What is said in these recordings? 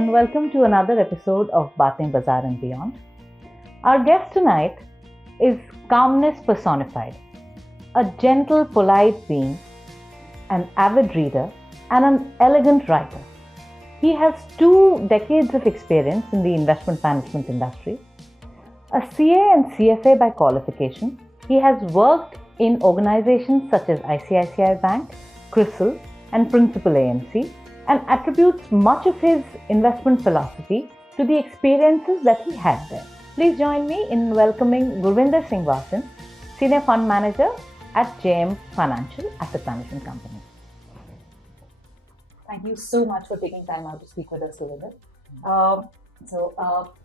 and welcome to another episode of Baatein, Bazaar and Beyond. Our guest tonight is calmness personified, a gentle, polite being, an avid reader, and an elegant writer. He has 2 decades of experience in the investment management industry, a CA and CFA by qualification. He has worked in organizations such as ICICI Bank, CRISIL, and Principal AMC, and attributes much of his investment philosophy to the experiences that he had there. Please join me in welcoming Gurvinder Singh Wasan, Senior Fund Manager at JM Financial Asset Management Company. Thank you so much for taking time out to speak with us, Gurvinder.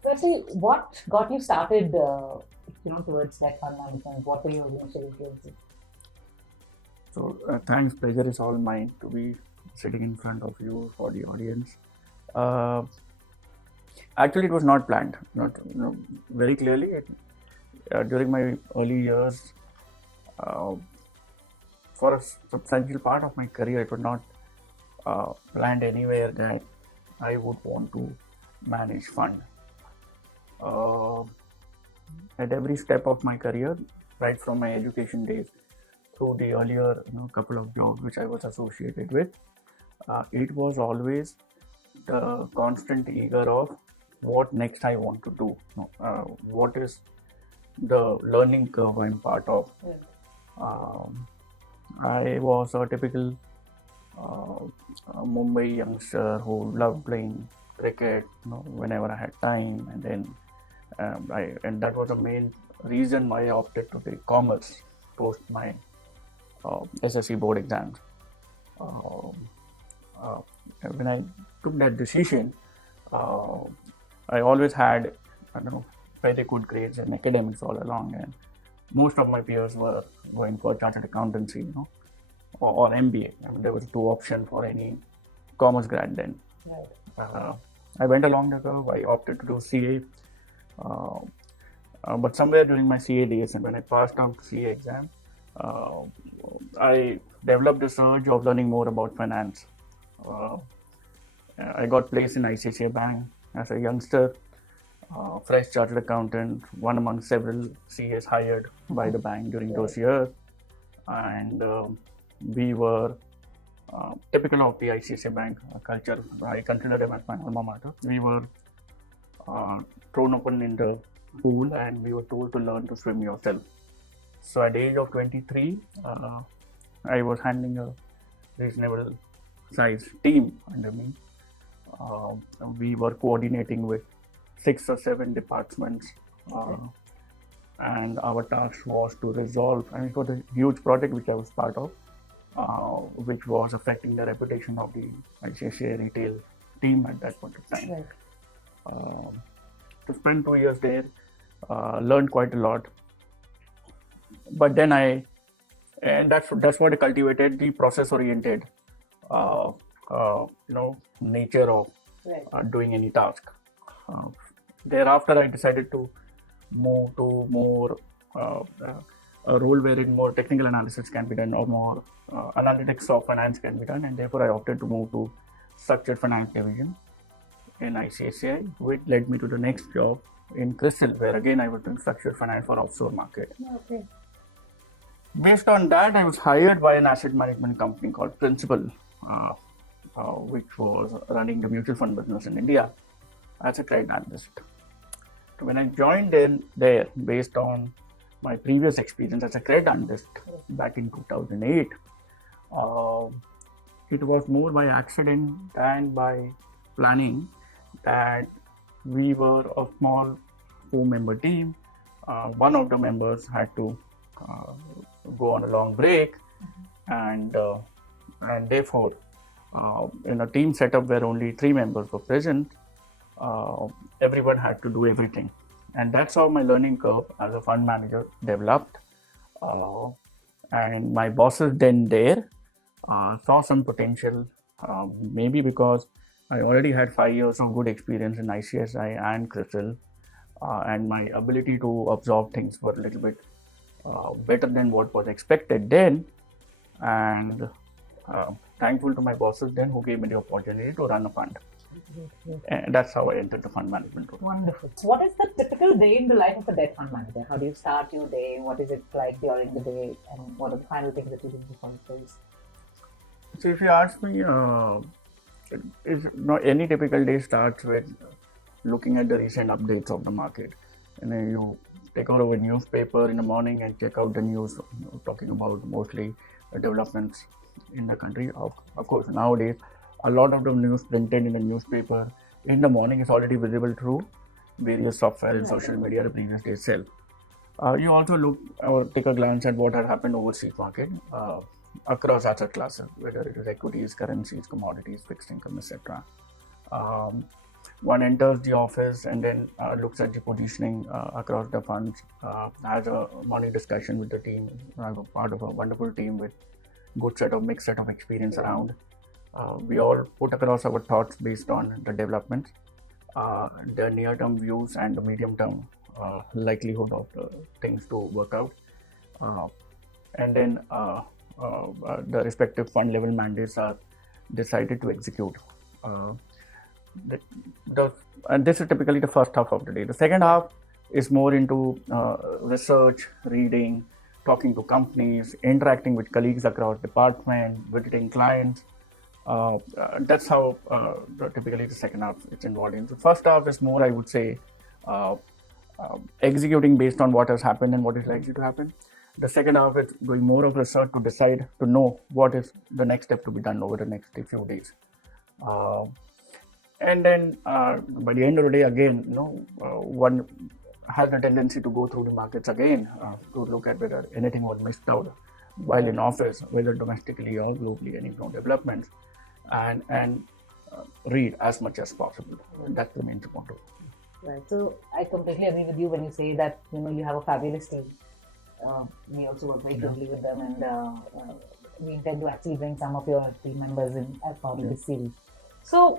Firstly, what got you started, towards that fund management? What were your initial goals? So, thanks. Pleasure is all mine to be sitting in front of you for the audience. Actually, it was not planned. Not very clearly. During my early years, for a substantial part of my career, it was not planned anywhere that I would want to manage fund. At every step of my career, right from my education days through the earlier couple of jobs which I was associated with, it was always the constant eager of what next I want to do. What is the learning curve I'm part of. I was a typical Mumbai youngster who loved playing cricket whenever I had time, and then and that was the main reason why I opted to take commerce post my SSC board exams. When I took that decision, I always had very good grades in academics all along, and most of my peers were going for chartered accountancy, or MBA. There was 2 options for any commerce grad then. Right. I went along the curve. I opted to do CA, but somewhere during my CA days, and when I passed out CA exam, I developed a surge of learning more about finance. I got placed in ICICI Bank as a youngster, fresh chartered accountant, one among several CAs hired by the bank during those years, and we were typical of the ICICI Bank culture. I consider them as my alma mater. We were thrown open in the pool, and we were told to learn to swim yourself. So at the age of 23, I was handling a reasonable size team under me. We were coordinating with 6 or 7 departments, and our task was to resolve, it was a huge project which I was part of, which was affecting the reputation of the ICICI retail team at that point of time. Right. To spend 2 years there, learned quite a lot. But then that's what I cultivated, the process-oriented, nature of doing any task. Thereafter, I decided to move to more a role wherein more technical analysis can be done, or more analytics of finance can be done, and therefore I opted to move to structured finance division in ICICI, which led me to the next job in CRISIL, where again I was doing structured finance for offshore market. Okay. Based on that, I was hired by an asset management company called Principal, which was running the mutual fund business in India as a credit analyst. When I joined there, based on my previous experience as a credit analyst back in 2008, it was more by accident than by planning that we were a small 4-member team. One of the members had to go on a long break, and therefore in a team setup where only 3 members were present, everyone had to do everything, and that's how my learning curve as a fund manager developed. And my bosses then there saw some potential, maybe because I already had 5 years of good experience in ICICI and CRISIL, and my ability to absorb things were a little bit better than what was expected then. And thankful to my bosses then, who gave me the opportunity to run a fund. And that's how I entered the fund management role. Wonderful. What is the typical day in the life of a debt fund manager? How do you start your day? What is it like during the day? And what are the final things that you do before you close? So if you ask me, any typical day starts with looking at the recent updates of the market. And then you take out a newspaper in the morning and check out the news, talking about mostly the developments in the country. Of course, nowadays, a lot of the news printed in the newspaper in the morning is already visible through various software and social media the previous day itself. You also look or take a glance at what had happened overseas market across asset classes, whether it is equities, currencies, commodities, fixed income, etc. One enters the office and then looks at the positioning across the funds, has a morning discussion with the team. I'm a part of a wonderful team with mixed set of experience around. We all put across our thoughts based on the developments, the near-term views and the medium-term likelihood of the things to work out. And then the respective fund level mandates are decided to execute. And this is typically the first half of the day. The second half is more into research, reading, talking to companies, interacting with colleagues across departments, visiting clients. That's how typically the second half is involved in. The first half is more, I would say, executing based on what has happened and what is likely to happen. The second half is doing more of research to decide, to know what is the next step to be done over the next few days. And then by the end of the day, again, one has a tendency to go through the markets again to look at whether anything was missed out while in office, whether domestically or globally, any developments, and read as much as possible. That remains important. Right. So I completely agree with you when you say that you have a fabulous team. We also work very closely with them, and we intend to actually bring some of your team members in as part of this series. So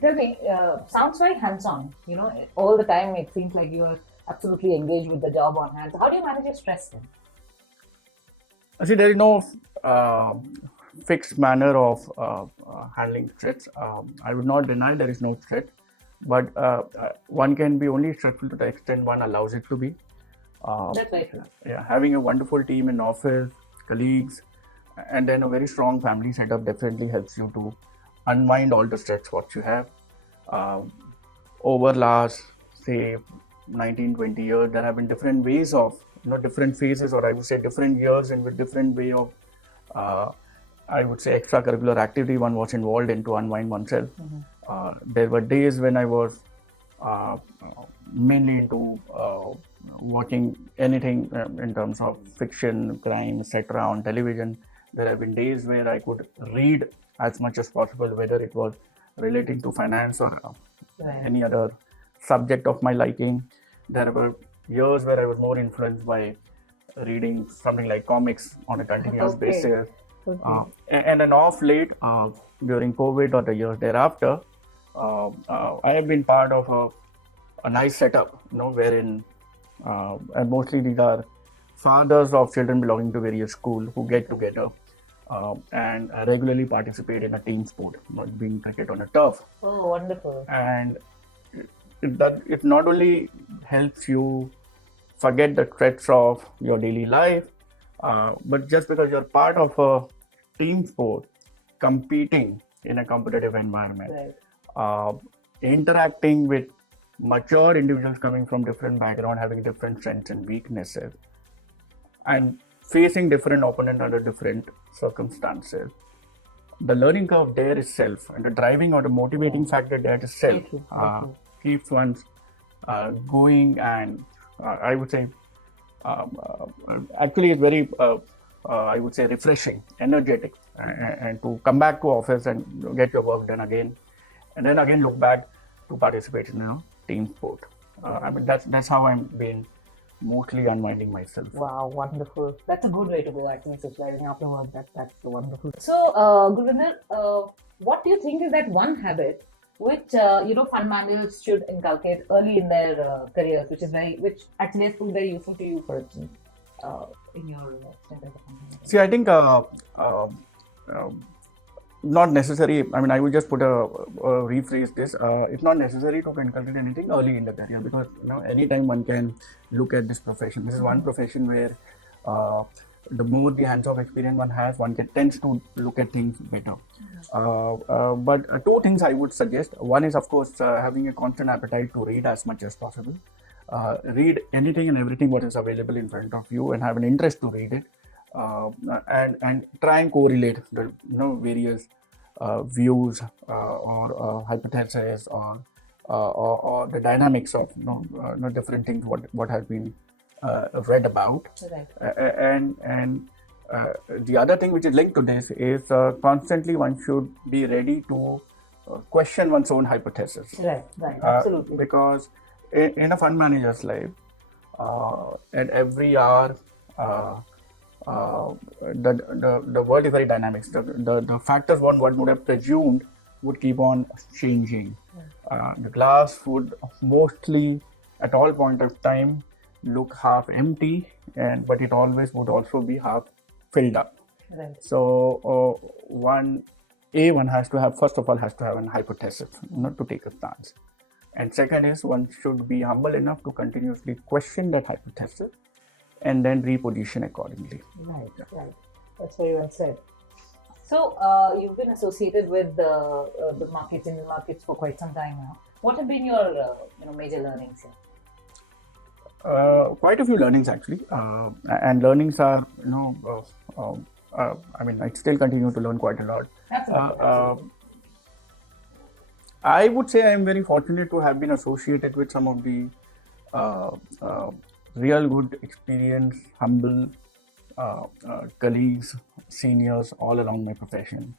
tell me, sounds very hands-on. All the time it seems like you are absolutely engaged with the job on hand. So how do you manage your stress then? See, there is no fixed manner of handling stress. I would not deny there is no stress, but one can be only stressful to the extent one allows it to be. That's very true. Yeah, having a wonderful team in office, colleagues, and then a very strong family setup definitely helps you to unwind all the stress what you have. Over last, say, 19-20 years, there have been different ways of, different phases, or I would say different years, and with different way of, I would say, extracurricular activity one was involved in to unwind oneself. There were days when I was mainly into watching anything in terms of fiction, crime, etc. on television. There have been days where I could read as much as possible, whether it was relating to finance or any other subject of my liking. There were years where I was more influenced by reading something like comics on a continuous basis. And then off late, during COVID or the years thereafter, I have been part of a nice setup, wherein and mostly these are fathers of children belonging to various schools who get together and regularly participate in a team sport, being cricket on a turf. Oh, wonderful. And it not only helps you forget the threats of your daily life, but just because you're part of a team sport, competing in a competitive environment, interacting with mature individuals coming from different backgrounds, having different strengths and weaknesses, and facing different opponents under different circumstances. The learning curve there itself, and the driving or the motivating factor there itself keeps one going, and I would say actually it's very I would say refreshing, energetic, and to come back to office and get your work done again, and then again look back to participate in team sport. I mean that's how I'm been mostly unwinding myself. Wow, wonderful. That's a good way to go, actually, socializing after work. That's wonderful. So, Gurvinder, what do you think is that one habit which fund managers should inculcate early in their careers, which actually has proved very useful to you, for instance, in your stint as a fund manager? See, I think not necessary. I mean, I would just put rephrase this. It's not necessary to inculcate anything early in the career, because anytime one can look at this profession. This is one profession where the more the hands-on experience one has, one tends to look at things better. But two things I would suggest. One is, of course, having a constant appetite to read as much as possible. Read anything and everything what is available in front of you, and have an interest to read it. And try and correlate the various views or hypotheses or the dynamics of different things what has been read about. Right. And the other thing which is linked to this is constantly one should be ready to question one's own hypothesis. Right. Absolutely. Because in a fund manager's life, at every hour, the world is very dynamic. The factors one would have presumed would keep on changing. The glass would mostly, at all point of time, look half empty, but it always would also be half filled up. Right. So one has to have, first of all, has to have an hypothesis, not to take a stance. And second is, one should be humble enough to continuously question that hypothesis and then reposition accordingly. Right. That's very well said. So you've been associated with the markets, Indian markets, for quite some time now. What have been your major learnings here? Quite a few learnings actually, and learnings are I mean, I still continue to learn quite a lot. Absolutely. I would say I am very fortunate to have been associated with some of the real good, experienced, humble colleagues, seniors all along my profession,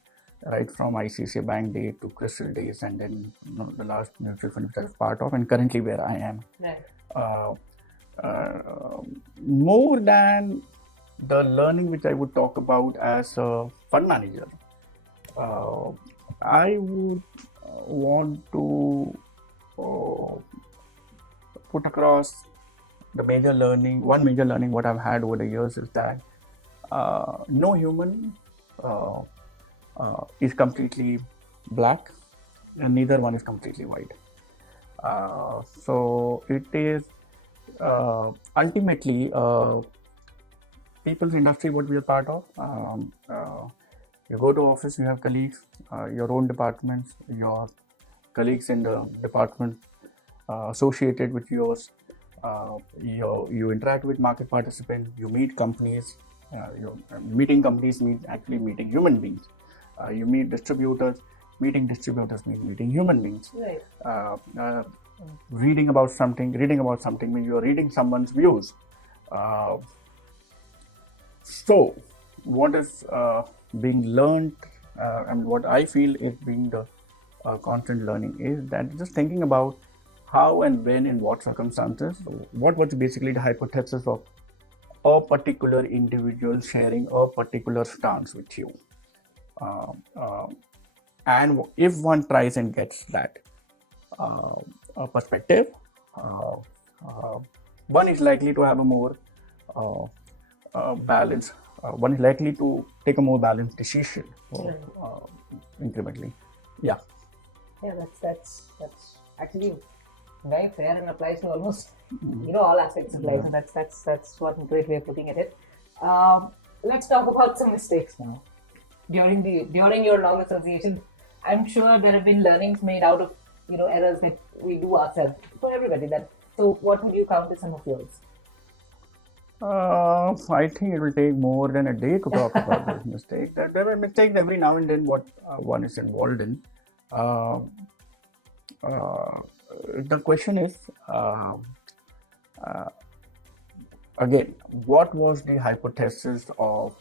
right from ICICI Bank day to Crystal days, and then the last mutual fund which I was part of, and currently where I am. Right. More than the learning which I would talk about as a fund manager, I would want to put across one major learning what I've had over the years is that no human is completely black, and neither one is completely white. So it is ultimately people's industry what we are part of. You go to office, you have colleagues, your own departments, your colleagues in the department associated with yours. You interact with market participants, you meet companies. Meeting companies means actually meeting human beings. You meet distributors. Meeting distributors means meeting human beings. Right. Reading about something means you are reading someone's views. So, what is being learned, and what I feel is being the constant learning is that just thinking about how and when, in what circumstances, what was basically the hypothesis of a particular individual sharing a particular stance with you. And if one tries and gets that perspective, one is likely to have a more balance. One is likely to take a more balanced decision incrementally. Yeah, that's actually very fair and applies to almost all aspects of life. So that's one great way of looking at it. Let's talk about some mistakes now. During your long association, I'm sure there have been learnings made out of errors that we do ourselves, for everybody. So what would you count as some of yours? I think it will take more than a day to talk about those mistakes. There were mistakes every now and then what one is involved in. The question is, again, what was the hypothesis of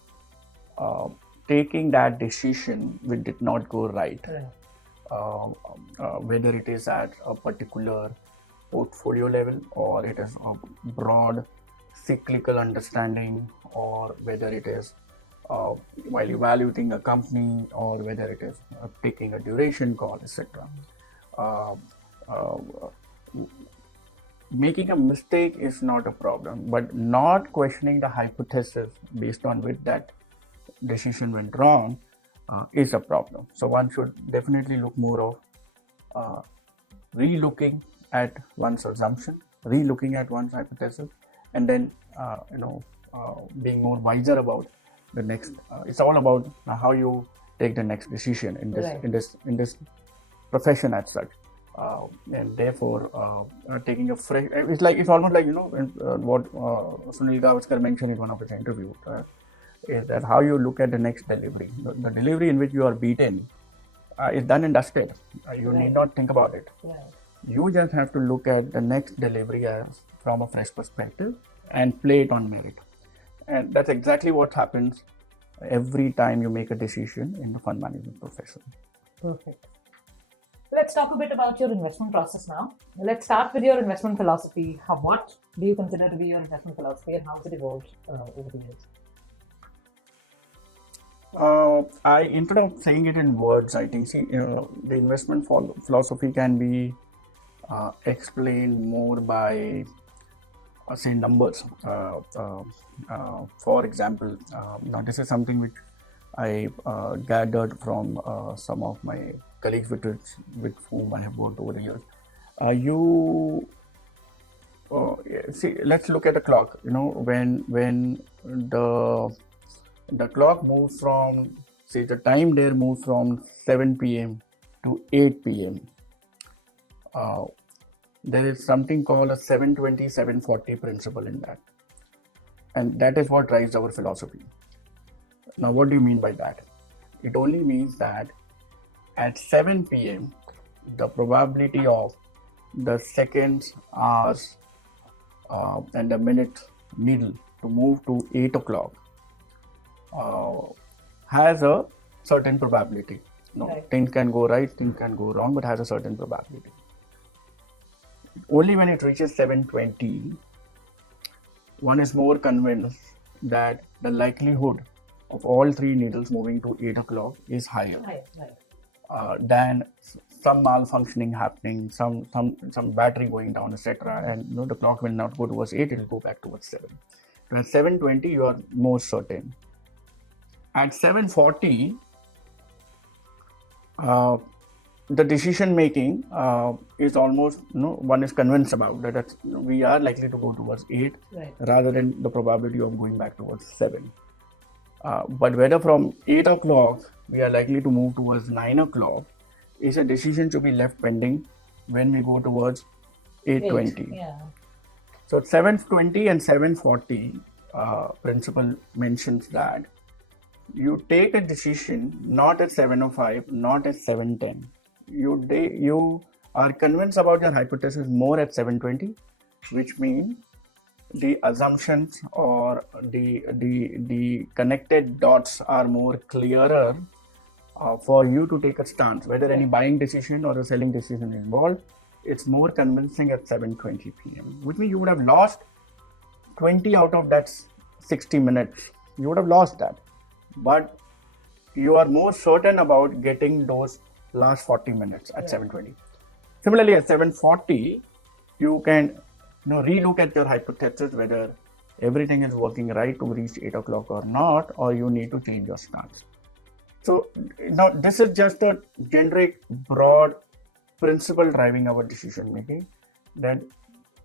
taking that decision which did not go right? Whether it is at a particular portfolio level, or it is a broad cyclical understanding, or whether it is while evaluating a company, or whether it is taking a duration call, etc. Making a mistake is not a problem, but not questioning the hypothesis based on which that decision went wrong is a problem. So one should definitely look more of re-looking at one's assumption, re-looking at one's hypothesis, and then being more wiser about the next. It's all about how you take the next decision in this profession as such. And therefore, taking a fresh, it's almost like what Sunil Gavaskar mentioned in one of his interviews, is that how you look at the next delivery. The delivery in which you are beaten is done and dusted. You need not think about it. You just have to look at the next delivery from a fresh perspective and play it on merit. And that's exactly what happens every time you make a decision in the fund management profession. Perfect. Let's talk a bit about your investment process now. Let's start with your investment philosophy. What do you consider to be your investment philosophy, and how has it evolved over the years? Instead of saying it in words, I think the investment philosophy can be explained more by say numbers. For example, now this is something which I gathered from some of my colleagues with whom I have worked over the years. See, let's look at the clock. When the clock moves from, say, the time there moves from 7 p.m. to 8 p.m. There is something called a 720-740 principle in that. And that is what drives our philosophy. Now, what do you mean by that? It only means that at 7 p.m., the probability of the seconds, hours, and the minute needle to move to 8 o'clock has a certain probability. Things can go right, things can go wrong, but has a certain probability. Only when it reaches 7:20, one is more convinced that the likelihood of all three needles moving to 8 o'clock is higher than some malfunctioning happening, some battery going down, etc. And the clock will not go towards 8; it will go back towards 7. So at 7:20, you are more certain. At 7:40, the decision making is almost, one is convinced about that we are likely to go towards 8 rather than the probability of going back towards 7. But whether from 8 o'clock we are likely to move towards 9 o'clock is a decision to be left pending when we go towards 8:20. So 7:20 and 7:40 principle mentions that you take a decision not at 7:05, not at 7:10. You are convinced about your hypothesis more at 7:20, which means the assumptions or the connected dots are more clearer for you to take a stance. Whether any buying decision or a selling decision is involved, it's more convincing at 7:20 p.m. Which means you would have lost 20 out of that 60 minutes. You would have lost that. But you are more certain about getting those last 40 minutes at 7:20. Similarly, at 7:40, you can relook at your hypothesis whether everything is working right to reach 8 o'clock or not, or you need to change your stance. So now this is just a generic, broad principle driving our decision making. That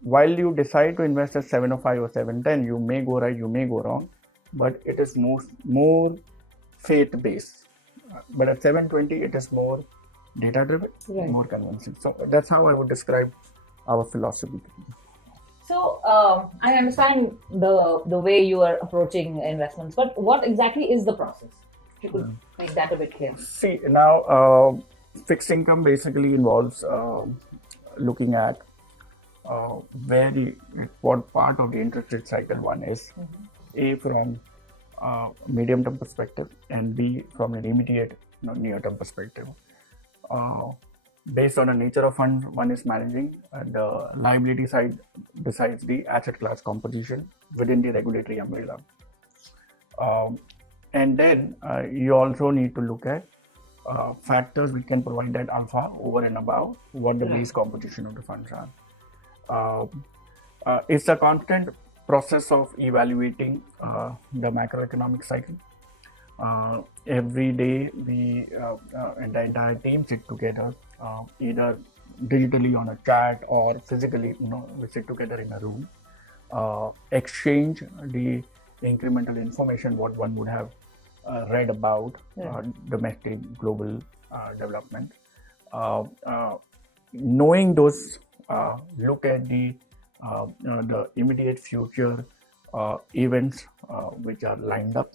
while you decide to invest at 7:05 or 7:10, you may go right, you may go wrong, but it is more faith-based. But at 7:20, it is more data-driven, more convincing. So that's how I would describe our philosophy. So I understand the way you are approaching investments, but what exactly is the process? If you could make that a bit clear. See, now fixed income basically involves looking at what part of the interest rate cycle one is. A, from medium-term perspective, and B, from an immediate near-term perspective. Based on the nature of funds one is managing, the liability side besides the asset class composition within the regulatory umbrella. And then you also need to look at factors which can provide that alpha over and above what the base composition of the funds are. It's a constant process of evaluating the macroeconomic cycle. Every day, we and the entire team sit together, either digitally on a chat or physically. We sit together in a room, exchange the incremental information what one would have read about domestic, global development. Knowing those, look at the immediate future events which are lined up.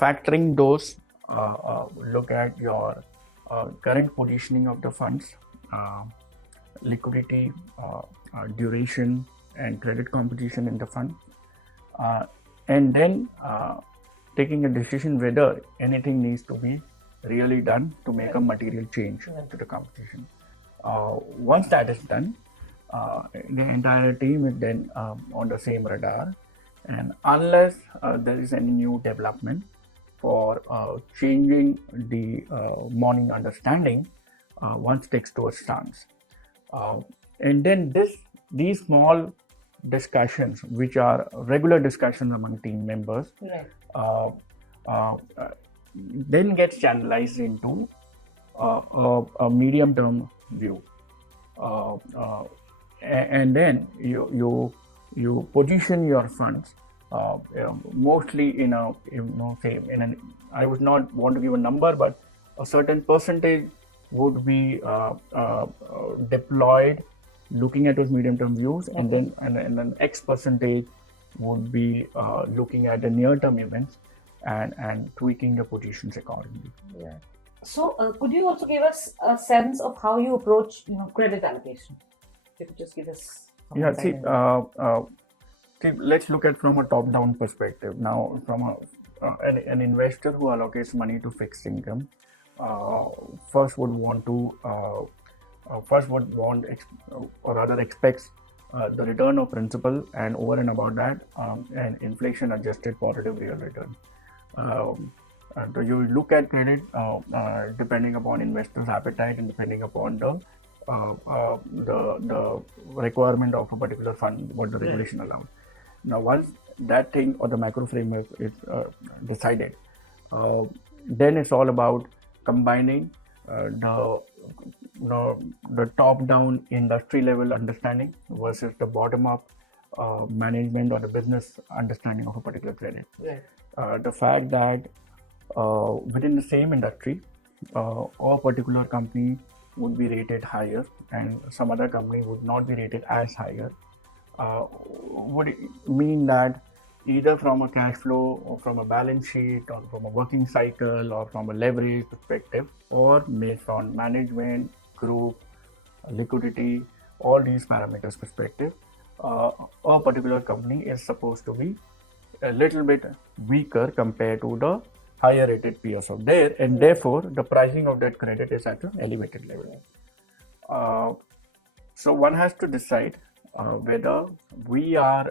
Factoring those, look at your current positioning of the funds, liquidity, duration, and credit composition in the fund, and then taking a decision whether anything needs to be really done to make a material change to the composition. Once that is done, the entire team is then on the same radar, and unless there is any new development for changing the morning understanding, one sticks to a stance. And then these small discussions, which are regular discussions among team members, then gets channelized into a medium-term view, and then you position your funds mostly in a I would not want to give a number, but a certain percentage would be deployed looking at those medium-term views, and then X percentage would be looking at the near-term events and tweaking the positions accordingly. Yeah. So, could you also give us a sense of how you approach, credit allocation? If you could just give us. Let's look at from a top-down perspective. Now, from an investor who allocates money to fixed income, first would expects the return of principal, and over and above that, an inflation-adjusted positive real return. So you look at credit depending upon investors' appetite and depending upon the requirement of a particular fund, what the regulation allows. Now, once that thing or the macro framework is decided, then it's all about combining the top-down industry level understanding versus the bottom-up management or the business understanding of a particular credit. The fact that within the same industry, a particular company would be rated higher and some other company would not be rated as higher, would mean that either from a cash flow or from a balance sheet or from a working cycle or from a leverage perspective or based on management, group, liquidity, all these parameters perspective, a particular company is supposed to be a little bit weaker compared to the higher rated peers out there, and therefore the pricing of that credit is at an elevated level. So one has to decide whether we are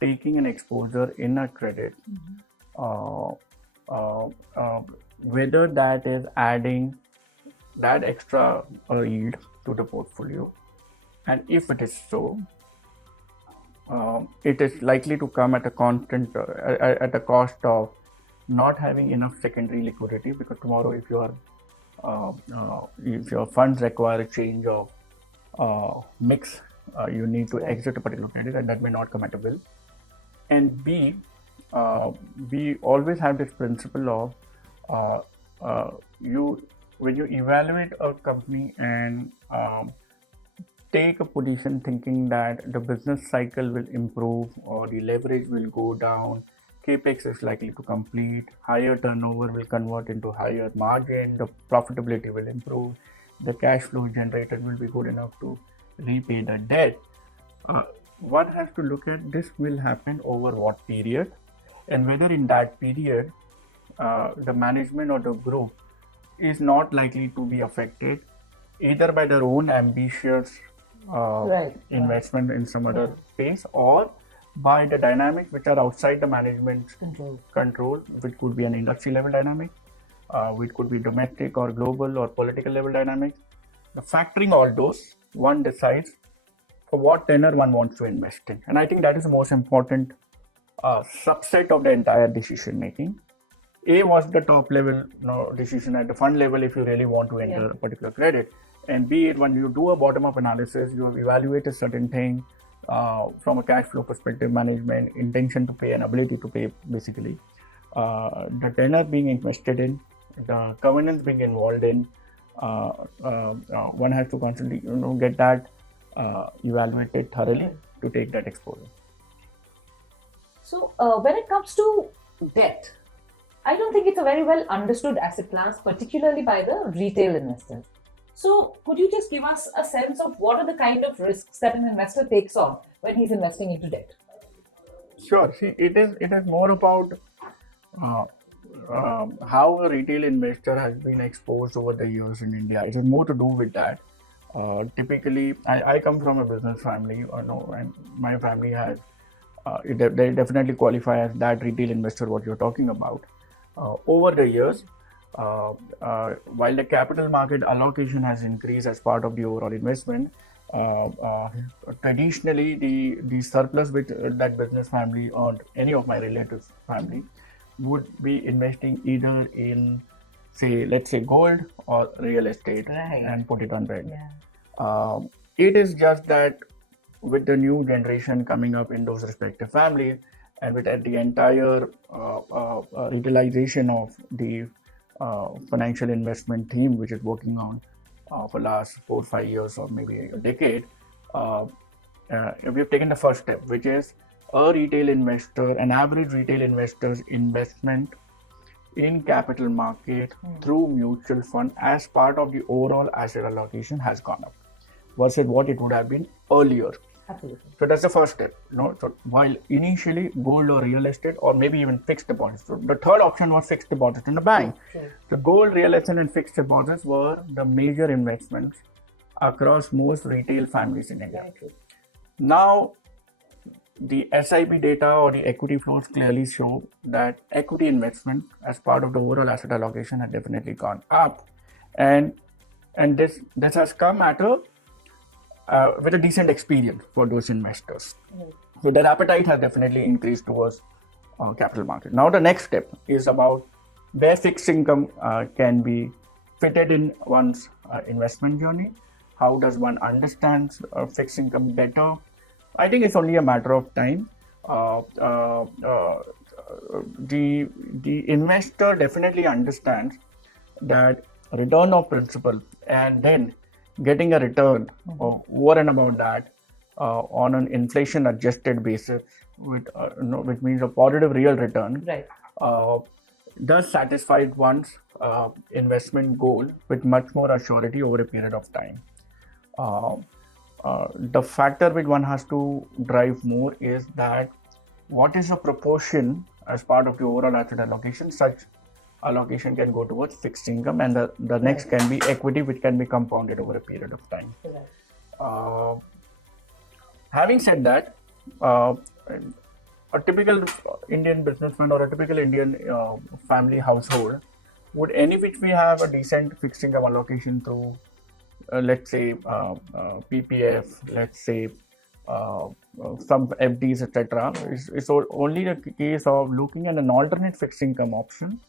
taking an exposure in a credit, whether that is adding that extra yield to the portfolio, and if it is so, it is likely to come at a constant at a cost of not having enough secondary liquidity, because tomorrow if your funds require a change of mix, you need to exit a particular credit, and that may not come at a will. And B, we always have this principle of when you evaluate a company and take a position thinking that the business cycle will improve or the leverage will go down, capex is likely to complete, higher turnover will convert into higher margin, the profitability will improve, the cash flow generated will be good enough to repay the debt. One has to look at this will happen over what period, and whether in that period the management or the group is not likely to be affected either by their own ambitious investment in some other space or by the dynamics which are outside the management's control, which could be an industry level dynamic, which could be domestic or global or political level dynamics. Factoring all those, one decides for what tenor one wants to invest in. And I think that is the most important a subset of the entire decision making. A was the top level decision at the fund level if you really want to enter a particular credit. And B, when you do a bottom-up analysis, you evaluate a certain thing from a cash flow perspective, management, intention to pay and ability to pay, basically. The tenor being invested in, the governance being involved in, one has to constantly get that evaluated thoroughly to take that exposure. So when it comes to debt, I don't think it's a very well understood asset class, particularly by the retail investors. So could you just give us a sense of what are the kind of risks that an investor takes on when he's investing into debt? Sure. See, it is more about how a retail investor has been exposed over the years in India. It is more to do with that. Typically, I come from a business family, and my family has. They definitely qualify as that retail investor what you're talking about. Over the years, while the capital market allocation has increased as part of the overall investment, traditionally the surplus which that business family or any of my relatives' family would be investing either in, let's say gold or real estate, and put it on rent. It is just that with the new generation coming up in those respective families, and with the entire retailization of the financial investment theme, which is working on for last 4-5 years or maybe a decade, we've taken the first step, which is a retail investor, an average retail investor's investment in capital market through mutual fund as part of the overall asset allocation has gone up versus what it would have been earlier. Absolutely. So that's the first step. So while initially gold or real estate or maybe even fixed deposits, so the third option was fixed deposits in the bank. The gold, real estate, and fixed deposits were the major investments across most retail families in India. Now, the SIP data or the equity flows clearly show that equity investment as part of the overall asset allocation has definitely gone up, and this has come at with a decent experience for those investors. So their appetite has definitely increased towards capital market. Now the next step is about where fixed income can be fitted in one's investment journey. How does one understand fixed income better? I think it's only a matter of time. The investor definitely understands that return of principal and then getting a return over and about that on an inflation adjusted basis with which means a positive real return, does satisfy one's investment goal with much more assurity over a period of time. The factor which one has to drive more is that what is the proportion as part of the overall asset allocation. Such allocation can go towards fixed income, and the next can be equity, which can be compounded over a period of time. Having said that, a typical Indian businessman or a typical Indian family household would any which may have a decent fixed income allocation through let's say PPF, let's say some FDs, etc. It's only the case of looking at an alternate fixed income option,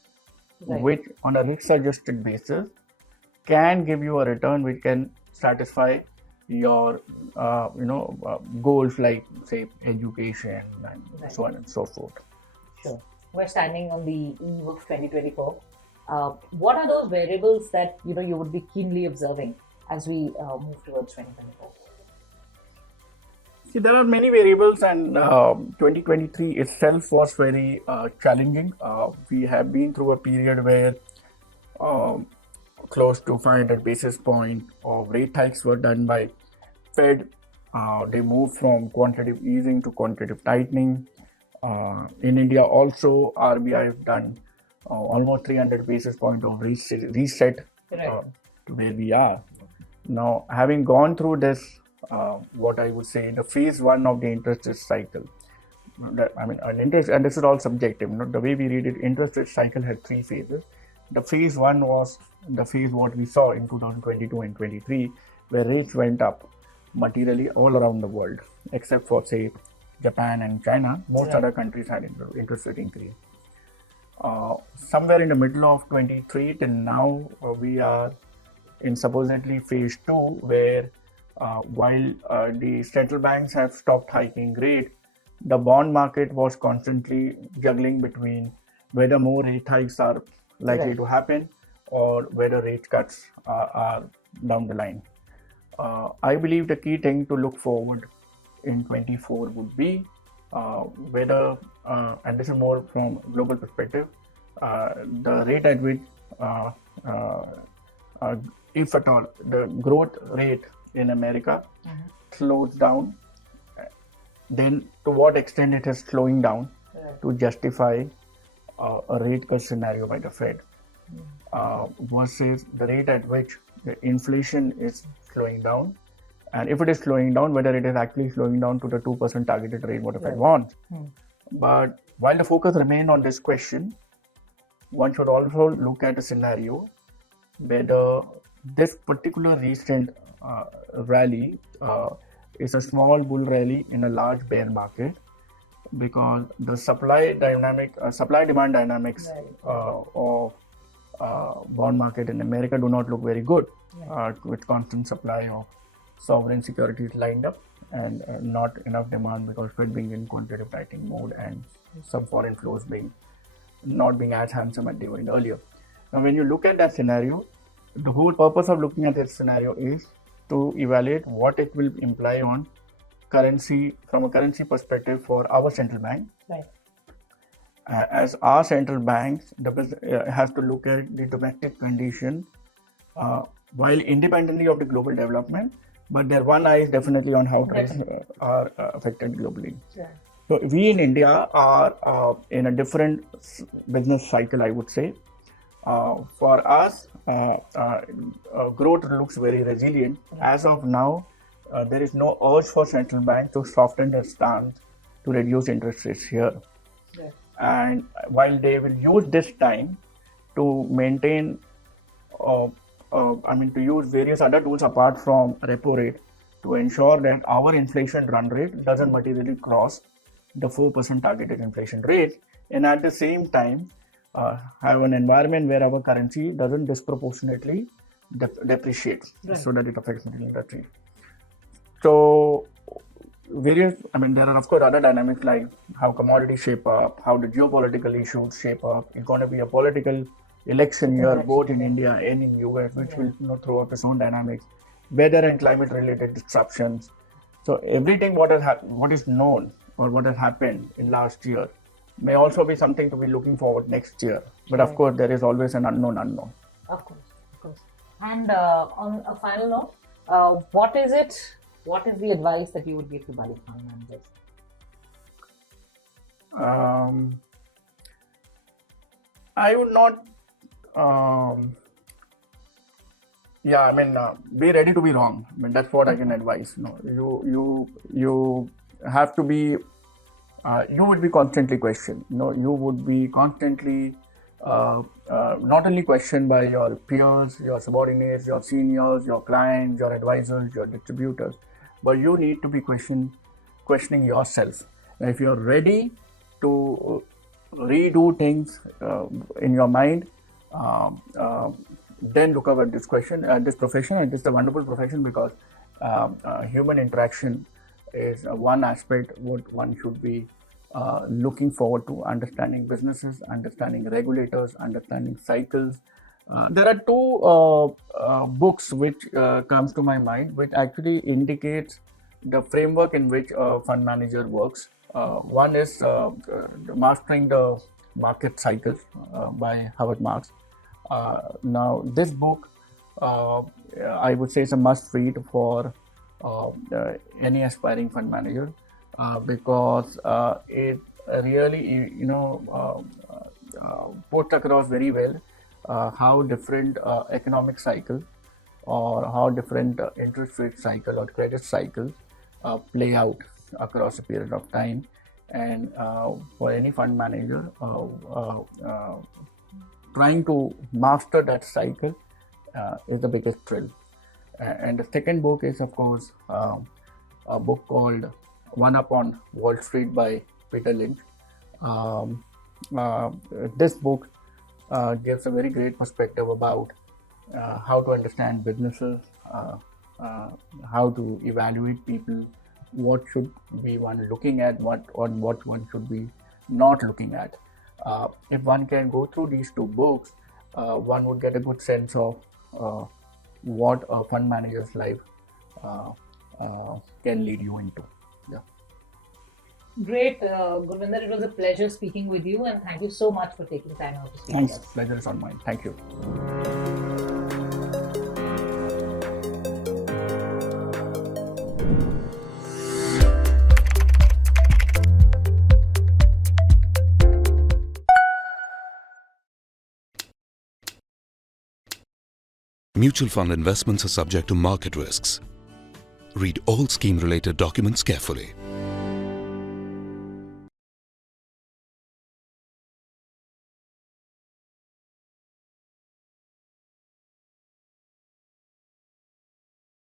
which on a risk adjusted basis can give you a return which can satisfy your goals like say education and so on and so forth. Sure. We're standing on the eve of 2024. What are those variables that you would be keenly observing as we move towards 2024? See, there are many variables, and 2023 itself was very challenging. We have been through a period where close to 500 basis points of rate hikes were done by Fed. They moved from quantitative easing to quantitative tightening. In India also, RBI have done almost 300 basis points of reset to where we are. Now, having gone through this, what I would say, the phase one of the interest rate cycle, and this is all subjective, the way we read it, interest rate cycle had 3 phases. The phase one was the phase what we saw in 2022 and 23, where rates went up materially all around the world, except for say Japan and China, most other countries had interest rate increase. Somewhere in the middle of 23 till now, we are in supposedly phase 2, where while the central banks have stopped hiking rate, the bond market was constantly juggling between whether more rate hikes are likely to happen or whether rate cuts are down the line. I believe the key thing to look forward in 24 would be whether, and this is more from global perspective, the rate at which, if at all, the growth rate in America slows down, then to what extent it is slowing down to justify a rate cut scenario by the Fed, versus the rate at which the inflation is slowing down. And if it is slowing down, whether it is actually slowing down to the 2% targeted rate what the Fed wants. But while the focus remains on this question, one should also look at a scenario whether this particular recent rally is a small bull rally in a large bear market, because the supply demand dynamics of bond market in America do not look very good, with constant supply of sovereign securities lined up and not enough demand because Fed being in quantitative tightening mode and some foreign flows not being as handsome as they were earlier. Now, when you look at that scenario, the whole purpose of looking at this scenario is to evaluate what it will imply on currency from a currency perspective for our central bank. As our central banks has to look at the domestic condition while independently of the global development, but their one eye is definitely on how trades are affected globally. So we in India are in a different business cycle, I would say. For us, growth looks very resilient. As of now, there is no urge for central bank to soften their stance to reduce interest rates here. And while they will use this time to maintain, to use various other tools apart from repo rate to ensure that our inflation run rate doesn't materially cross the 4% targeted inflation rate, and at the same time have an environment where our currency doesn't disproportionately depreciate, so that it affects the industry. So there are of course other dynamics like how commodities shape up, how the geopolitical issues shape up. It's going to be a political election year both in India and in US, which will throw up its own dynamics, weather and climate related disruptions. So everything what is known or what has happened in last year may also be something to be looking forward next year. But of course, there is always an unknown. Of course. And on a final note, what is the advice that you would give to budding fund managers? I would not. Be ready to be wrong. That's what I can advise. You have to be. You would be constantly questioned. You would be constantly not only questioned by your peers, your subordinates, your seniors, your clients, your advisors, your distributors, but you need to be questioning yourself. And if you're ready to redo things in your mind, then look over this profession, and this is a wonderful profession because human interaction is one aspect what one should be looking forward to: understanding businesses, understanding regulators, understanding cycles. There are two books which comes to my mind, which actually indicates the framework in which a fund manager works. One is Mastering the Market Cycles by Howard Marks. Now, this book, I would say, is a must read for any aspiring fund manager because it really, puts across very well how different economic cycles or how different interest rate cycle or credit cycles play out across a period of time. And for any fund manager, trying to master that cycle is the biggest thrill. And the second book is, of course, a book called One Up on Wall Street by Peter Lynch. This book gives a very great perspective about how to understand businesses, how to evaluate people, what should be one looking at, what one should be not looking at. If one can go through these two books, one would get a good sense of what a fund manager's life can lead you into. Yeah. Great, Gurvinder. It was a pleasure speaking with you, and thank you so much for taking time out to speak with us. Pleasure is on mine. Thank you. Mutual fund investments are subject to market risks. Read all scheme-related documents carefully.